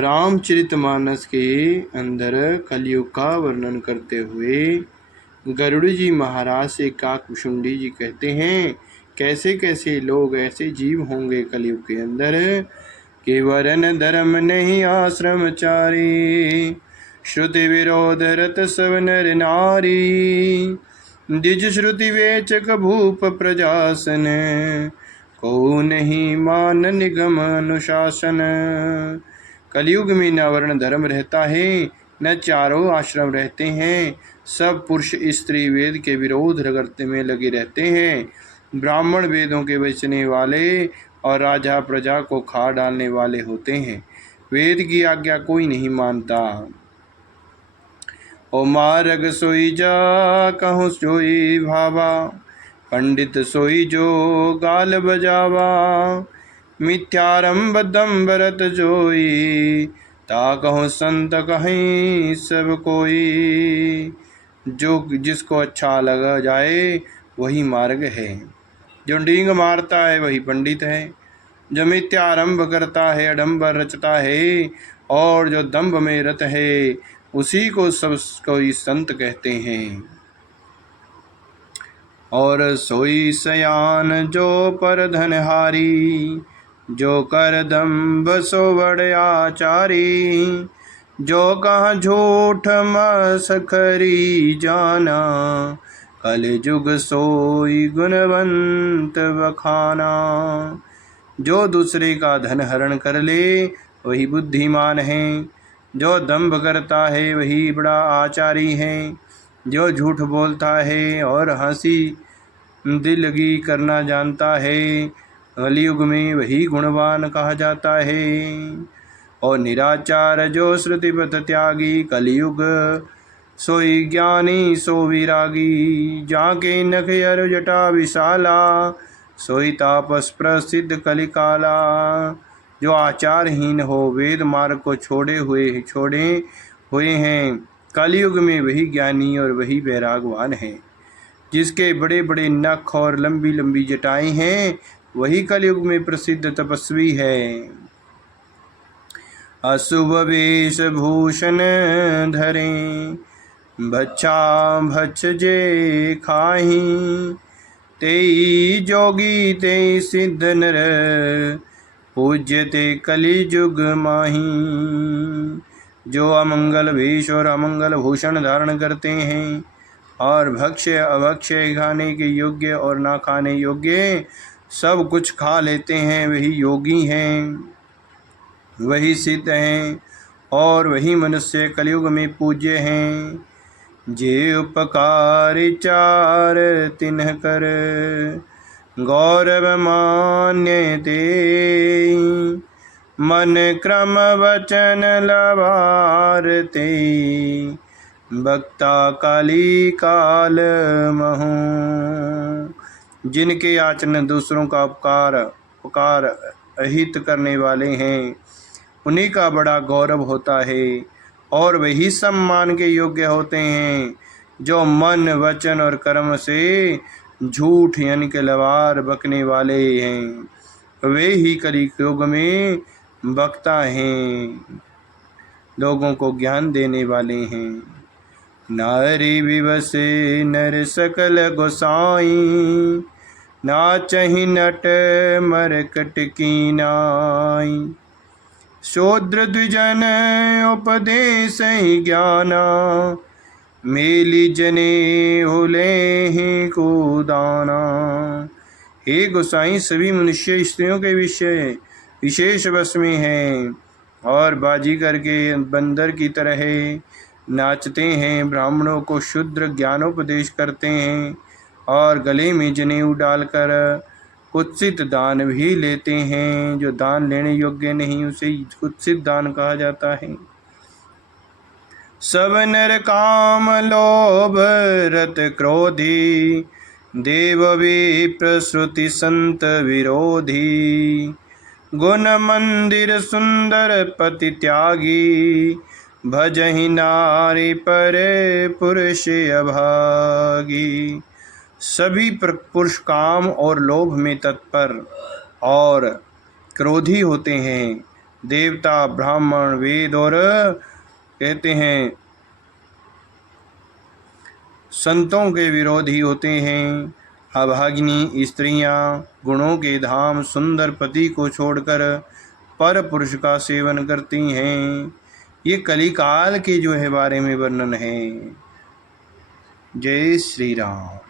रामचरितमानस के अंदर कलयुग का वर्णन करते हुए गरुड़ जी महाराज से काकभुशुंडी जी कहते हैं, कैसे कैसे लोग ऐसे जीव होंगे कलयुग के अंदर कि वरन धर्म नहीं आश्रमचारी, श्रुति विरोध रत सब नर नारी, द्विज श्रुति वेचक भूप प्रजासन, को नहीं मान निगम अनुशासन। कलयुग में न वर्ण धर्म रहता है, न चारों आश्रम रहते हैं, सब पुरुष स्त्री वेद के विरोध रगड़ते में लगे रहते हैं। ब्राह्मण वेदों के बचने वाले और राजा प्रजा को खा डालने वाले होते हैं। वेद की आज्ञा कोई नहीं मानता। ओ मार्ग सोई जा कहूँ सोई भावा, पंडित सोई जो गाल बजावा, मिथ्यारंभ दम्बरत जोई, ता कहूँ संत कहीं सब कोई। जो जिसको अच्छा लगा जाए वही मार्ग है, जो डींग मारता है वही पंडित है, जो मिथ्या आरंभ करता है, अडम्बर रचता है और जो दंभ में रत है उसी को सब कोई संत कहते हैं। और सोई सयान जो पर धनहारी, जो कर दम्भ सो बड़े आचारी, जो कहाँ झूठ मसखरी जाना, कल जुग सोई गुणवंत बखाना। जो दूसरे का धन हरण कर ले वही बुद्धिमान है, जो दंभ करता है वही बड़ा आचारी है, जो झूठ बोलता है और हंसी दिलगी करना जानता है, कलयुग में वही गुणवान कहा जाता है। और निराचार जो श्रुति पथ त्यागी, कलयुग सोई ज्ञानी सो विरागी, जाके नख अरु जटा विशाला, सोई तापस प्रसिद्ध कलिकाला। जो आचारहीन हो, वेद मार्ग को छोड़े हुए हैं, कलयुग में वही ज्ञानी और वही वैरागवान है। जिसके बड़े बड़े नख और लंबी लंबी जटाएं हैं वही कलयुग में प्रसिद्ध तपस्वी है। अशुभ वेश भूषण धरें, भच्छा भच्छ जे खाही, तेई जोगी तेई सिद्ध नर, पूज्यते कलिजुग माही। जो अमंगल वेश और अमंगल भूषण धारण करते हैं और भक्ष्य अभक्ष्य, खाने के योग्य और ना खाने योग्य सब कुछ खा लेते हैं, वही योगी हैं, वही सिद्ध हैं और वही मनुष्य कलयुग में पूज्य हैं। जे उपकार चार तिन्ह कर, गौरव मान्य ते, मन क्रम वचन लवारते, भक्ता काली काल महू। जिनके आचरण दूसरों का उपकार अहित करने वाले हैं उन्हीं का बड़ा गौरव होता है और वही सम्मान के योग्य होते हैं। जो मन वचन और कर्म से झूठ यानी कि लवार बकने वाले हैं वे ही कलयुग में वक्ता हैं, लोगों को ज्ञान देने वाले हैं। नारी विवसे नर सकल गोसाई, नाचहि नट मरकट की नाई, शूद्र द्विजन उपदेश ज्ञाना, मेली जने होले ही को दाना। हे गोसाई, सभी मनुष्य स्त्रियों के विषय विशेष वश में हैं और बाजीगर के बंदर की तरह नाचते हैं, ब्राह्मणों को शूद्र ज्ञानोपदेश करते हैं और गले में जनेऊ डालकर कुत्सित दान भी लेते हैं। जो दान लेने योग्य नहीं उसे कुत्सित दान कहा जाता है। सब नर काम लोभ रत क्रोधी, देव विप्र श्रुति संत विरोधी, गुण मंदिर सुंदर पति त्यागी, भजहि नारी पर पुरुष अभागी। सभी पुरुष काम और लोभ में तत्पर और क्रोधी होते हैं, देवता, ब्राह्मण, वेद और कहते हैं संतों के विरोधी होते हैं। अभागिनी स्त्रियां गुणों के धाम सुंदर पति को छोड़कर पर पुरुष का सेवन करती हैं। ये कलिकाल के जो है बारे में वर्णन है। जय श्री राम।